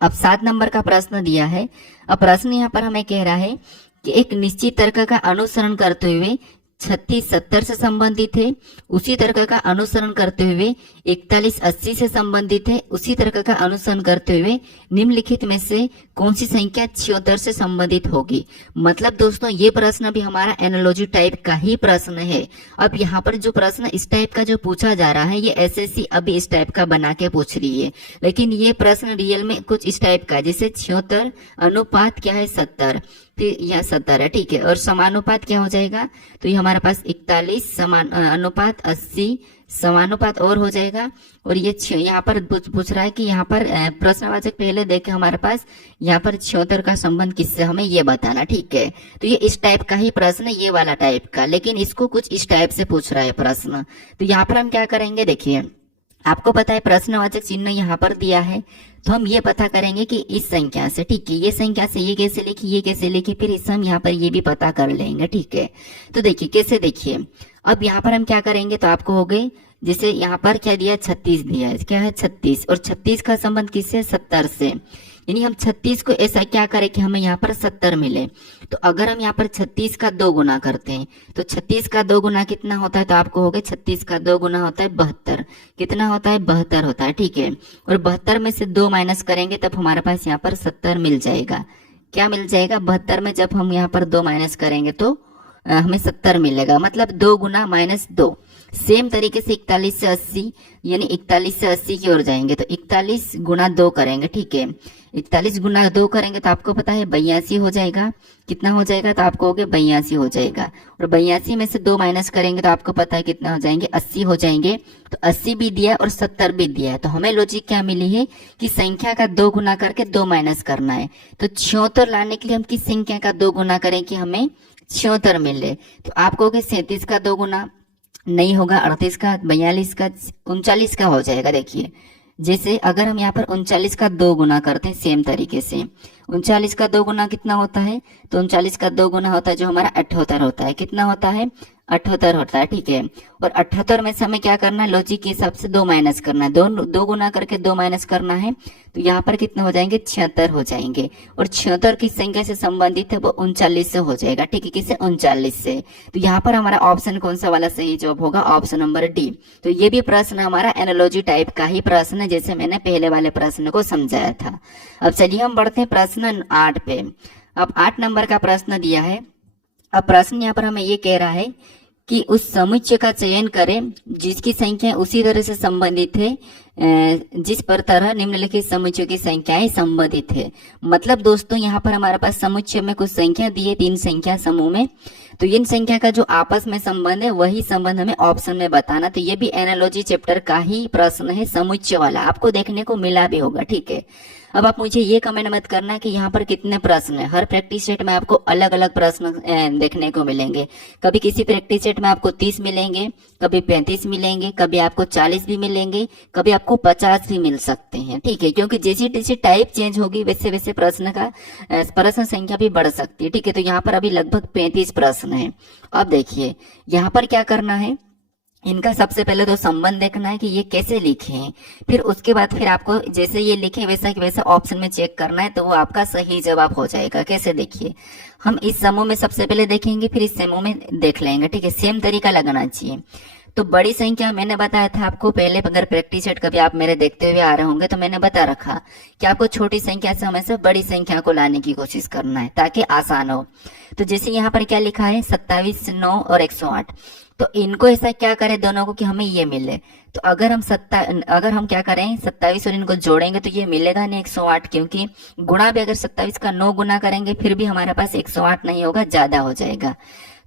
अब 7 नंबर का प्रश्न दिया है। अब प्रश्न यहाँ पर हमें कह रहा है कि एक निश्चित तर्क का अनुसरण करते हुए 36-70 से संबंधित है, उसी तर्क का अनुसरण करते हुए 41-80 से संबंधित है, उसी तर्क का अनुसरण करते हुए निम्नलिखित में से कौन सी संख्या 76 से संबंधित होगी। मतलब दोस्तों ये प्रश्न भी हमारा एनालॉजी टाइप का ही प्रश्न है। अब यहाँ पर जो प्रश्न इस टाइप का जो पूछा जा रहा है ये एसएससी अभी इस टाइप का बना के पूछ रही है, लेकिन ये प्रश्न रियल में कुछ इस टाइप का, जैसे 76 अनुपात क्या है 70, फिर यह 70 है, ठीक है। और समानुपात क्या हो जाएगा, तो ये हमारे पास 41 अनुपात 80 समानुपात और हो जाएगा। और ये यहाँ पर पूछ रहा है कि यहाँ पर प्रश्नवाचक पहले देखे हमारे पास यहाँ पर 76 का संबंध किससे, हमें ये बताना, ठीक है। तो ये इस टाइप का ही प्रश्न, ये वाला टाइप का, लेकिन इसको कुछ इस टाइप से पूछ रहा है प्रश्न। तो यहाँ पर हम क्या करेंगे, देखिए आपको पता है प्रश्नवाचक चिन्ह यहाँ पर दिया है, तो हम ये पता करेंगे कि इस संख्या से, ठीक है, ये संख्या से ये कैसे लिखी, ये कैसे लिखी, फिर इससे हम यहाँ पर ये भी पता कर लेंगे, ठीक है। तो देखिए कैसे, देखिए अब यहाँ पर हम क्या करेंगे, तो आपको हो गए, जैसे यहाँ पर क्या दिया, 36 दिया है, क्या है 36, और 36 का संबंध किससे, 70 से, यानी हम 36 को ऐसा क्या करें कि हमें यहाँ पर 70 मिले। तो अगर हम यहाँ पर 36 का 2 गुना करते हैं तो 36 का 2 गुना कितना होता है, तो आपको हो गया 36 का 2 गुना होता है 72, कितना होता है 72 होता है, ठीक है। और 72 में से 2 माइनस करेंगे तब हमारे पास यहाँ पर 70 मिल जाएगा। क्या मिल जाएगा, 72 में जब हम यहाँ पर 2 माइनस करेंगे तो हमें 70 मिलेगा, मतलब 2 गुना माइनस 2। सेम तरीके से 41 से 80, यानी 41 से 80 की ओर जाएंगे तो 41 गुना 2 करेंगे, ठीक है। 41 गुना 2 करेंगे तो आपको पता है 82 हो जाएगा, कितना हो जाएगा, तो आपको हो गया 82 हो जाएगा। और 82 में से 2 माइनस करेंगे तो आपको पता है कितना हो जाएंगे, 80 हो जाएंगे। तो 80 भी दिया है और 70 भी दिया है, तो हमें लॉजिक क्या मिली है कि संख्या का 2 गुना करके 2 माइनस करना है। तो 76 लाने के लिए हम किस संख्या का 2 गुना करें कि हमें 76 मिले। तो आपको हो गया 37 का 2 गुना नहीं होगा, 38 का, 42 का, 39 का हो जाएगा। देखिए जैसे अगर हम यहाँ पर 39 का 2 गुना करते हैं, सेम तरीके से 39 का 2 गुना कितना होता है, तो 39 का 2 गुना होता है जो हमारा 78 होता है, कितना होता है 78 होता है, ठीक है। और 78 में से हमें क्या करना है, लॉजिक के हिसाब से 2 माइनस करना है, 2 गुना करके 2 माइनस करना है, तो यहाँ पर कितना हो जाएंगे 76 हो जाएंगे। और 76 किस संख्या से संबंधित है, वो 39 से हो जाएगा, ठीक है, किससे 39 से। तो यहाँ पर हमारा ऑप्शन कौन सा वाला सही जवाब होगा, ऑप्शन नंबर डी। तो ये भी प्रश्न हमारा एनालॉजी टाइप का ही प्रश्न है, जैसे मैंने पहले वाले प्रश्न को समझाया था। अब चलिए हम बढ़ते हैं प्रश्न 8 पे। अब 8 नंबर का प्रश्न दिया है। अब प्रश्न यहाँ पर हमें ये कह रहा है कि उस समुच्चय का चयन करें जिसकी संख्या उसी तरह से संबंधित है जिस पर तरह निम्नलिखित समुच्चयों की संख्याएं संबंधित है। मतलब दोस्तों यहाँ पर हमारे पास समुच्चय में कुछ संख्या दी है 3 संख्या समूह में, तो इन संख्या का जो आपस में संबंध है वही संबंध हमें ऑप्शन में बताना। तो ये भी एनालॉजी चैप्टर का ही प्रश्न है, समुच्चय वाला, आपको देखने को मिला भी होगा। ठीक है, अब आप मुझे ये कमेंट मत करना कि यहाँ पर कितने प्रश्न है। हर प्रैक्टिस सेट में आपको अलग अलग प्रश्न देखने को मिलेंगे। कभी किसी प्रैक्टिस सेट में आपको 30 मिलेंगे, कभी 35 मिलेंगे, कभी आपको 40 भी मिलेंगे, कभी आपको 50 भी मिल सकते हैं। ठीक है, क्योंकि जैसी जैसी टाइप चेंज होगी वैसे वैसे प्रश्न संख्या भी बढ़ सकती है। ठीक है, तो यहाँ पर अभी लगभग 35 प्रश्न है। अब देखिए यहाँ पर क्या करना है, इनका सबसे पहले तो संबंध देखना है कि ये कैसे लिखे हैं, फिर उसके बाद फिर आपको जैसे ये लिखे वैसा कि वैसा ऑप्शन में चेक करना है, तो वो आपका सही जवाब हो जाएगा। कैसे, देखिए हम इस समूह में सबसे पहले देखेंगे, फिर इस समूह में देख लेंगे। ठीक है, सेम तरीका लगाना चाहिए। तो बड़ी संख्या मैंने बताया था आपको पहले, अगर प्रैक्टिस सेट कभी आप मेरे देखते हुए आ रहे होंगे तो मैंने बता रखा कि आपको छोटी संख्या से हमेशा बड़ी संख्या को लाने की कोशिश करना है ताकि आसान हो। तो जैसे यहाँ पर क्या लिखा है 27, 9 और 108, तो इनको ऐसा क्या करें दोनों को कि हमें ये मिले। तो अगर हम क्या करें 27 और इनको जोड़ेंगे तो ये मिलेगा नहीं 108, क्योंकि गुणा भी अगर 27 का 9 गुना करेंगे फिर भी हमारे पास 108 नहीं होगा, ज्यादा हो जाएगा।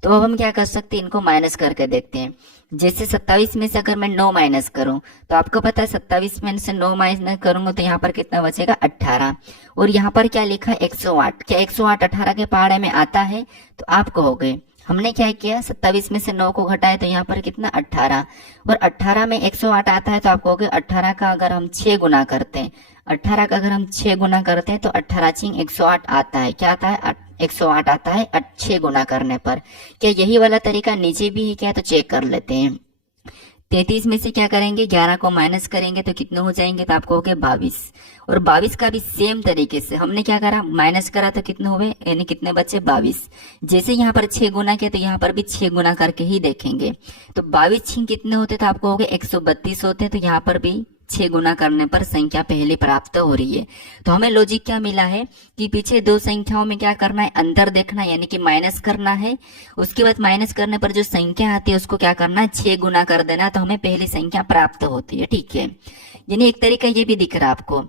तो अब हम क्या कर सकते हैं, इनको माइनस करके देखते हैं। जैसे 27 में से अगर मैं 9 माइनस करूं तो आपको पता है 27 में से 9 माइनस करूंगा तो यहाँ पर कितना बचेगा 18, और यहाँ पर क्या लिखा है 108। क्या 108 18 के पहाड़े में आता है? तो आप कहोगे हमने क्या किया 27 में से 9 को घटाए तो यहाँ पर कितना 18, और 18 में 108 आता है, तो आप कहोगे 18 का अगर हम 6 गुना करते हैं, 18 का अगर हम 6 गुना करते हैं तो 18 चिंग 108 आता है। क्या आता है 108 आता है 6 गुना करने पर। क्या यही वाला तरीका नीचे भी है क्या? तो चेक कर लेते हैं। 33 में से क्या करेंगे 11 को माइनस करेंगे तो कितने हो जाएंगे, तो आपको हो गए 22, और 22 का भी सेम तरीके से हमने क्या करा माइनस करा तो कितने हुए, यानी कितने बचे 22। जैसे यहाँ पर 6 गुना किया तो यहाँ पर भी 6 गुना करके ही देखेंगे, तो 22 6 कितने होते तो आपको हो गए 132 होते, तो यहाँ पर भी 6 गुना करने पर संख्या पहले प्राप्त हो रही है। तो हमें लॉजिक क्या मिला है कि पीछे दो संख्याओं में क्या करना है, अंतर देखना है, यानी कि माइनस करना है। उसके बाद माइनस करने पर जो संख्या आती है उसको क्या करना है 6 गुना कर देना, तो हमें पहली संख्या प्राप्त होती है। ठीक है, यानी एक तरीका ये भी दिख रहा है आपको,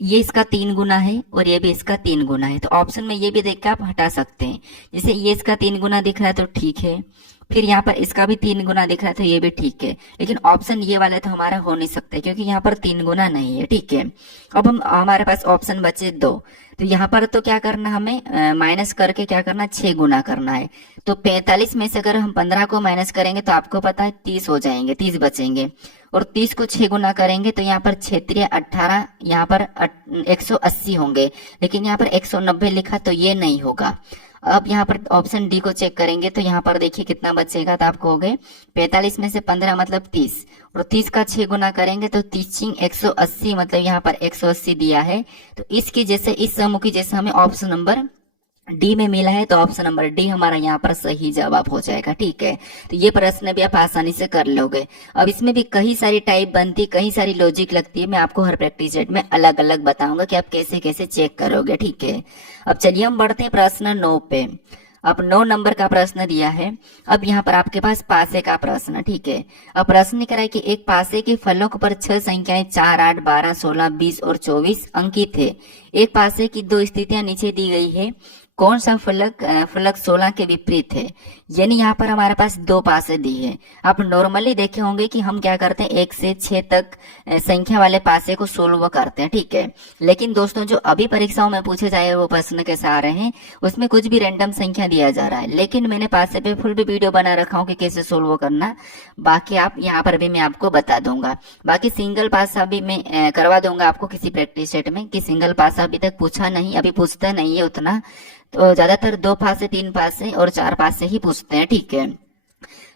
ये इसका 3 गुना है और ये भी इसका 3 गुना है, तो ऑप्शन में ये भी देख के आप हटा सकते हैं। जैसे ये इसका 3 गुना दिख रहा है तो ठीक है, फिर यहाँ पर इसका भी 3 गुना दिख रहा है तो ये भी ठीक है, लेकिन ऑप्शन ये वाले तो हमारा हो नहीं सकता क्योंकि यहाँ पर 3 गुना नहीं है। ठीक है, अब हमारे पास ऑप्शन बचे 2, तो यहाँ पर तो क्या करना हमें माइनस करके क्या करना 6 गुना करना है। तो 45 में से अगर हम 15 को माइनस करेंगे तो आपको पता है 30 हो जाएंगे, 30 बचेंगे, और 30 को 6 गुना करेंगे तो यहाँ पर 6 18, यहाँ पर 180 होंगे, लेकिन यहाँ पर 190 लिखा तो ये नहीं होगा। अब यहाँ पर ऑप्शन डी को चेक करेंगे तो यहाँ पर देखिए कितना बचेगा, तो आपको हो गए 45 में से 15 मतलब 30, और 30 का 6 गुना करेंगे तो 30 180, मतलब यहाँ पर 180 दिया है। तो इसकी जैसे इस समूह की जैसे हमें ऑप्शन नंबर डी में मिला है तो ऑप्शन नंबर डी हमारा यहाँ पर सही जवाब हो जाएगा। ठीक है, तो ये प्रश्न भी आप आसानी से कर लोगे। अब इसमें भी कई सारी टाइप बनती, कई सारी लॉजिक लगती है, मैं आपको हर प्रैक्टिस सेट में अलग अलग बताऊंगा कि आप कैसे कैसे चेक करोगे। ठीक है, अब चलिए हम बढ़ते हैं प्रश्न 9 पे। अब 9 नंबर का प्रश्न दिया है। अब यहाँ पर आपके पास पासे का प्रश्न। ठीक है, अब प्रश्न लिखा है कि एक पासे के फलों पर 6 संख्याएं 4, 8, 12, 16, 20 और 24 अंकित है। एक पासे की 2 स्थितियां नीचे दी गई है, कौन सा फलक 16 के विपरीत है। यानी यहाँ पर हमारे पास 2 पासे दी है। आप नॉर्मली देखे होंगे कि हम क्या करते हैं 1 से 6 तक संख्या वाले पासे को सोल्व करते हैं। ठीक है, लेकिन दोस्तों जो अभी परीक्षाओं में पूछे जाए वो प्रश्न कैसे आ रहे हैं, उसमें कुछ भी रैंडम संख्या दिया जा रहा है, लेकिन मैंने पासे पे फुल भी वीडियो बना रखा हूँ कि कैसे सोल्व करना। बाकी आप यहाँ पर भी मैं आपको बता दूंगा। बाकी सिंगल पासा भी मैं करवा दूंगा आपको किसी प्रैक्टिस सेट में, कि सिंगल पासा अभी तक पूछा नहीं, अभी पूछता नहीं है उतना, तो ज्यादातर 2 पासे 3 पासे और 4 पासे ही पूछते हैं। ठीक है,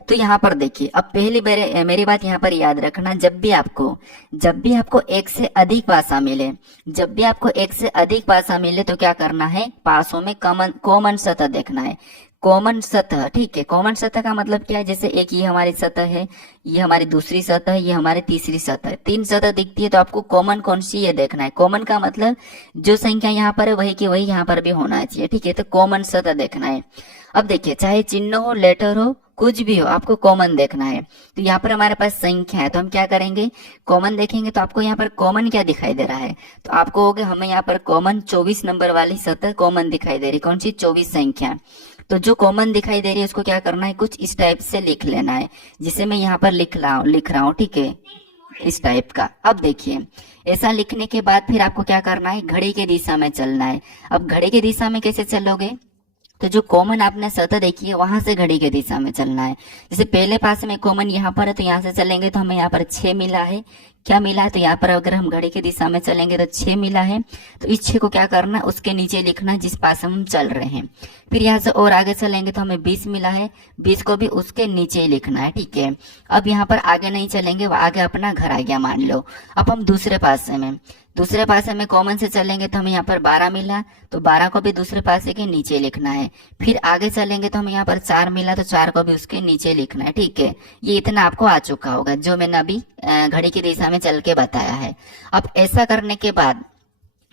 तो यहाँ पर देखिए, अब पहली मेरी बात यहाँ पर याद रखना, जब भी आपको 1 से अधिक पासा मिले, जब भी आपको 1 से अधिक पासा मिले तो क्या करना है, पासों में कॉमन सतह देखना है। कॉमन सतह, ठीक है, कॉमन सतह का मतलब क्या है, जैसे एक ये हमारी सतह है, ये हमारी दूसरी सतह है, ये हमारी तीसरी सतह है, 3 सतह दिखती है, तो आपको कॉमन कौन सी ये देखना है। कॉमन का मतलब जो संख्या यहाँ पर है वही की वही यहाँ पर भी होना चाहिए। ठीक है, तो कॉमन सतह देखना है। अब देखिए, चाहे चिन्ह हो, लेटर हो, कुछ भी हो आपको कॉमन देखना है। तो यहाँ पर हमारे पास संख्या है, तो हम क्या करेंगे, कॉमन देखेंगे। तो आपको यहाँ पर कॉमन क्या दिखाई दे रहा है, तो आपको हो गया हमें यहाँ पर कॉमन 24 नंबर वाली सतह कॉमन दिखाई दे रही, कौन सी, 24 संख्या। तो जो कॉमन दिखाई दे रही है उसको क्या करना है, कुछ इस टाइप से लिख लेना है, जिसे मैं यहाँ पर लिख रहा हूँ, ठीक है, इस टाइप का। अब देखिए ऐसा लिखने के बाद फिर आपको क्या करना है, घड़ी की दिशा में चलना है। अब घड़ी की दिशा में कैसे चलोगे, तो जो कॉमन आपने सतह देखी है वहां से घड़ी की दिशा में चलना है। जैसे पहले पास में कॉमन यहाँ पर है, तो यहाँ से चलेंगे तो हमें यहाँ पर 6 मिला है, क्या मिला है, तो यहाँ पर अगर हम घड़ी की दिशा में चलेंगे तो 6 मिला है। तो इस 6 को क्या करना है, उसके नीचे लिखना है जिस पास हम चल रहे हैं। फिर यहाँ से और आगे चलेंगे तो हमें 20 मिला है, 20 को भी उसके नीचे ही लिखना है, ठीक है। अब यहाँ पर आगे नहीं चलेंगे, आगे अपना घर आ गया मान लो। अब हम दूसरे पासे में कॉमन से चलेंगे तो हमें यहाँ पर 12 मिला, तो 12 को भी दूसरे पासे के नीचे लिखना है। फिर आगे चलेंगे तो हमें यहाँ पर 4 मिला, तो 4 को भी उसके नीचे लिखना है, ठीक है। ये इतना आपको आ चुका होगा जो मैंने अभी घड़ी की दिशा में चल के बताया है। अब ऐसा करने के बाद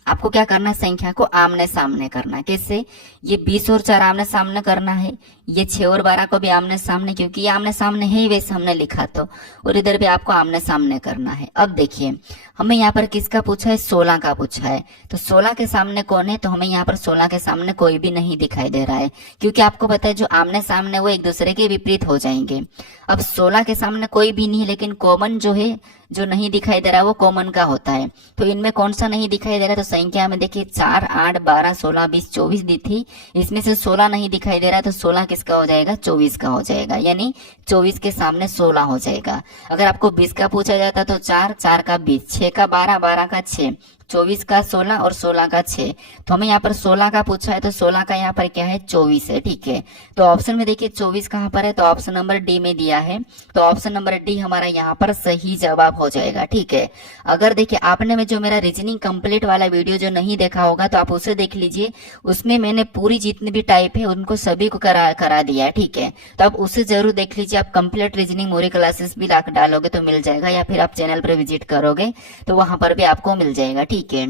आपको क्या करना है, संख्या को आमने सामने करना है। कैसे, ये 20 और 4 आमने सामने करना है, ये 6 और 12 को भी आमने सामने, क्योंकि ये आमने सामने है ही, वैसे हमने लिखा तो, और इधर भी आपको आमने सामने करना है। अब देखिए हमें यहाँ पर किसका पूछा है, 16 का पूछा है। तो 16 के सामने कौन है, तो हमें यहाँ पर 16 के सामने कोई भी नहीं दिखाई दे रहा है, क्योंकि आपको पता है जो आमने सामने वो एक दूसरे के विपरीत हो जाएंगे। अब 16 के सामने कोई भी नहीं, लेकिन कॉमन जो है, जो नहीं दिखाई दे रहा है वो कॉमन का होता है। तो इनमें कौन सा नहीं दिखाई दे रहा है, तो संख्या में देखिए 4, 8, 12, 16, 20, 24 दी थी, इसमें से 16 नहीं दिखाई दे रहा है, तो 16 किसका हो जाएगा, 24 का हो जाएगा, यानी 24 के सामने 16 हो जाएगा। अगर आपको 20 का पूछा जाता तो 4, 4 का 20, 6 का 12, 12 का 6, 24 का 16 और 16 का 6। तो हमें यहाँ पर 16 का पूछा है, तो 16 का यहाँ पर क्या है, 24 है, ठीक है। तो ऑप्शन में देखिए 24 कहाँ पर है, तो ऑप्शन नंबर डी में दिया है, तो ऑप्शन नंबर डी हमारा यहाँ पर सही जवाब हो जाएगा, ठीक है। अगर देखिए आपने में जो मेरा रीजनिंग कंप्लीट वाला वीडियो जो नहीं देखा होगा तो आप उसे देख लीजिए, उसमें मैंने पूरी जितनी भी टाइप है उनको सभी को करा दिया है, ठीक है। तो आप उसे जरूर देख लीजिए। आप कंप्लीट रीजनिंग मोरी क्लासेस भी डालोगे तो मिल जाएगा, या फिर आप चैनल पर विजिट करोगे तो वहां पर भी आपको मिल जाएगा, ठीक है।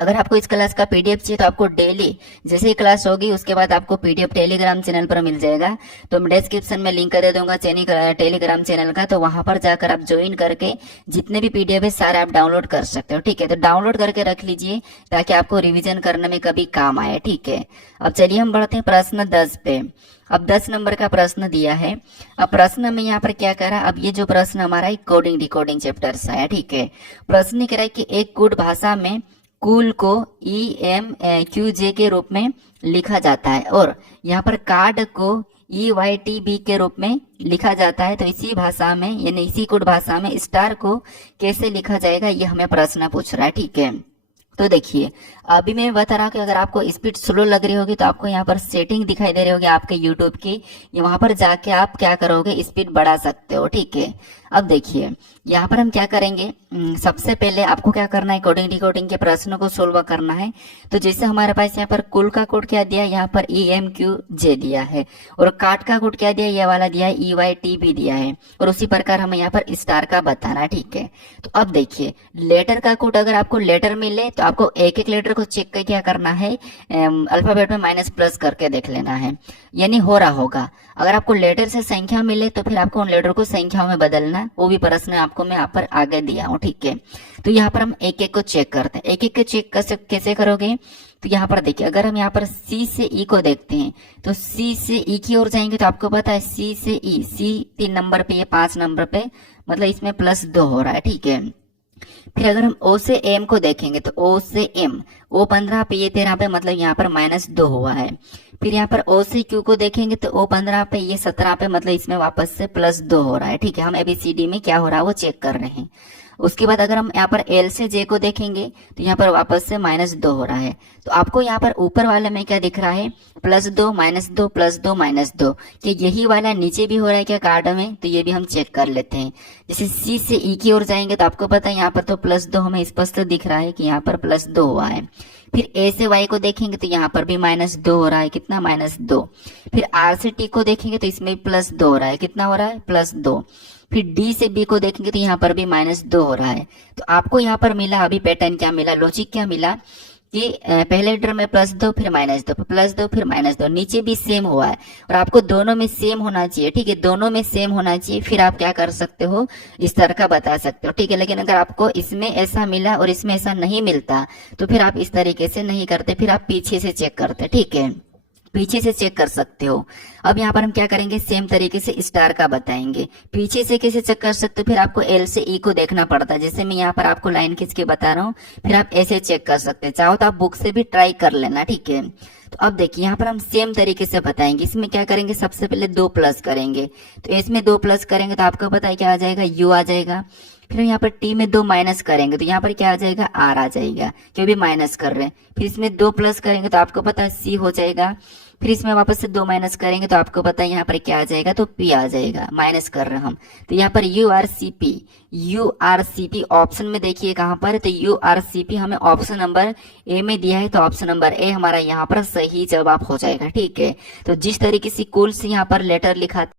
अगर आपको इस क्लास का पीडीएफ चाहिए तो आपको डेली जैसे ही क्लास होगी उसके बाद आपको पीडीएफ टेलीग्राम चैनल पर मिल जाएगा। तो मैं डिस्क्रिप्शन में लिंक दे दूंगा टेलीग्राम चैनल का, तो वहां पर जाकर आप ज्वाइन करके जितने भी पीडीएफ है सारे आप डाउनलोड कर सकते हो, ठीक है। तो डाउनलोड करके रख लीजिए ताकि आपको रिविजन करने में कभी काम आए, ठीक है। अब चलिए हम बढ़ते हैं प्रश्न 10 पे। अब 10 नंबर का प्रश्न दिया है। अब प्रश्न में यहाँ पर क्या करा, अब ये जो प्रश्न हमारा कोडिंग डिकोडिंग चैप्टर से आया, ठीक है। प्रश्न कह रहा है कि एक गुड भाषा में कुल को EMQJ के रूप में लिखा जाता है, और यहाँ पर कार्ड को EYTB के रूप में लिखा जाता है। तो इसी भाषा में, यानी इसी कोड भाषा में स्टार को कैसे लिखा जाएगा, ये हमें प्रश्न पूछ रहा है, ठीक है। तो देखिए अभी मैं बता रहा हूँ कि अगर आपको स्पीड स्लो लग रही होगी तो आपको यहाँ पर सेटिंग दिखाई दे रही होगी आपके यूट्यूब की, वहां पर जाके आप क्या करोगे, स्पीड बढ़ा सकते हो, ठीक है। अब देखिए यहाँ पर हम क्या करेंगे, सबसे पहले आपको क्या करना है, कोडिंग डिकोडिंग के प्रश्नों को सोल्व करना है। तो जैसे हमारे पास यहाँ पर कुल का कोड क्या दिया है, यहाँ पर EMQJ दिया है, और काट का कोड क्या दिया है, ये वाला दिया है EYTB दिया है, और उसी प्रकार हमें यहाँ पर स्टार का बताना है, ठीक है। तो अब देखिए लेटर का कोड, अगर आपको लेटर मिले तो आपको एक एक लेटर को चेक करके क्या करना है, अल्फाबेट में माइनस प्लस करके देख लेना है, यानी हो रहा होगा। अगर आपको लेटर से संख्या मिले तो फिर आपको उन लेटर को संख्याओं में बदलना, वो भी प्रश्न आपको मैं यहाँ पर आगे दिया हूँ, ठीक है। तो यहाँ पर हम एक एक को चेक करते हैं, एक एक को चेक कैसे करोगे, तो यहाँ पर देखिए अगर हम यहाँ पर C से E को देखते हैं तो C से E की ओर जाएंगे तो आपको पता है C से E, C 3 नंबर पे, ये 5 नंबर पे, मतलब इसमें +2 हो रहा है, ठीक है। फिर अगर हम O से M को देखेंगे तो O से M, O 15 पे, ये 13 पे, मतलब यहाँ पर -2 हुआ है। फिर यहाँ पर O से Q को देखेंगे तो O 15 पे, ये 17 पे, मतलब इसमें वापस से +2 हो रहा है, ठीक है। हम ABCD में क्या हो रहा है वो चेक कर रहे हैं। उसके बाद अगर हम यहाँ पर L से J को देखेंगे तो यहाँ पर वापस से -2 हो रहा है। तो आपको यहाँ पर ऊपर वाले में क्या दिख रहा है, +2 -2 +2 -2, कि यही वाला नीचे भी हो रहा है क्या कार्ड में, तो ये भी हम चेक कर लेते हैं। जैसे C से E की ओर जाएंगे तो आपको पता है यहाँ पर तो +2 हमें स्पष्ट दिख रहा है कि यहाँ पर +2 हुआ है। फिर A से Y को देखेंगे तो यहाँ पर भी -2 हो रहा है, कितना, -2। फिर R से T को देखेंगे तो इसमें भी +2 हो रहा है, कितना हो रहा है, +2। फिर D से B को देखेंगे तो यहाँ पर भी -2 हो रहा है। तो आपको यहाँ पर मिला अभी पैटर्न क्या मिला, लॉजिक क्या मिला, कि पहले लेटर में प्लस दो फिर माइनस दो, प्लस दो फिर माइनस दो, नीचे भी सेम हुआ है और आपको दोनों में सेम होना चाहिए, ठीक है, दोनों में सेम होना चाहिए, फिर आप क्या कर सकते हो, इस तरह का बता सकते हो, ठीक है। लेकिन अगर आपको इसमें ऐसा मिला और इसमें ऐसा नहीं मिलता तो फिर आप इस तरीके से नहीं करते, फिर आप पीछे से चेक करते, ठीक है, पीछे से चेक कर सकते हो। अब यहाँ पर हम क्या करेंगे, सेम तरीके से स्टार का बताएंगे। पीछे से कैसे चेक कर सकते हो, फिर आपको एल से ई को देखना पड़ता है, जैसे मैं यहाँ पर आपको लाइन खींच के बता रहा हूँ, फिर आप ऐसे चेक कर सकते हैं। चाहो तो आप बुक से भी ट्राई कर लेना, ठीक है। तो अब देखिए यहाँ पर हम सेम तरीके से बताएंगे। इसमें क्या करेंगे, सबसे पहले 2 प्लस करेंगे, तो इसमें 2 प्लस करेंगे तो आपको पता है क्या आ जाएगा, यू आ जाएगा। फिर यहाँ पर टी में 2 माइनस करेंगे तो यहाँ पर क्या आ जाएगा, आर आ जाएगा, जो भी माइनस कर रहे हैं। फिर इसमें 2 प्लस करेंगे तो आपको पता है सी हो जाएगा। फिर इसमें वापस से 2 माइनस करेंगे तो आपको पता है यहाँ पर क्या आ जाएगा, तो पी आ जाएगा, माइनस कर रहे हैं हम। तो यहाँ पर U R C P option में देखिए कहाँ पर, तो यू आर सी पी हमें ऑप्शन नंबर ए में दिया है, तो ऑप्शन नंबर ए हमारा यहाँ पर सही जवाब हो जाएगा, ठीक है। तो जिस तरीके से कूल से यहाँ पर लेटर लिखा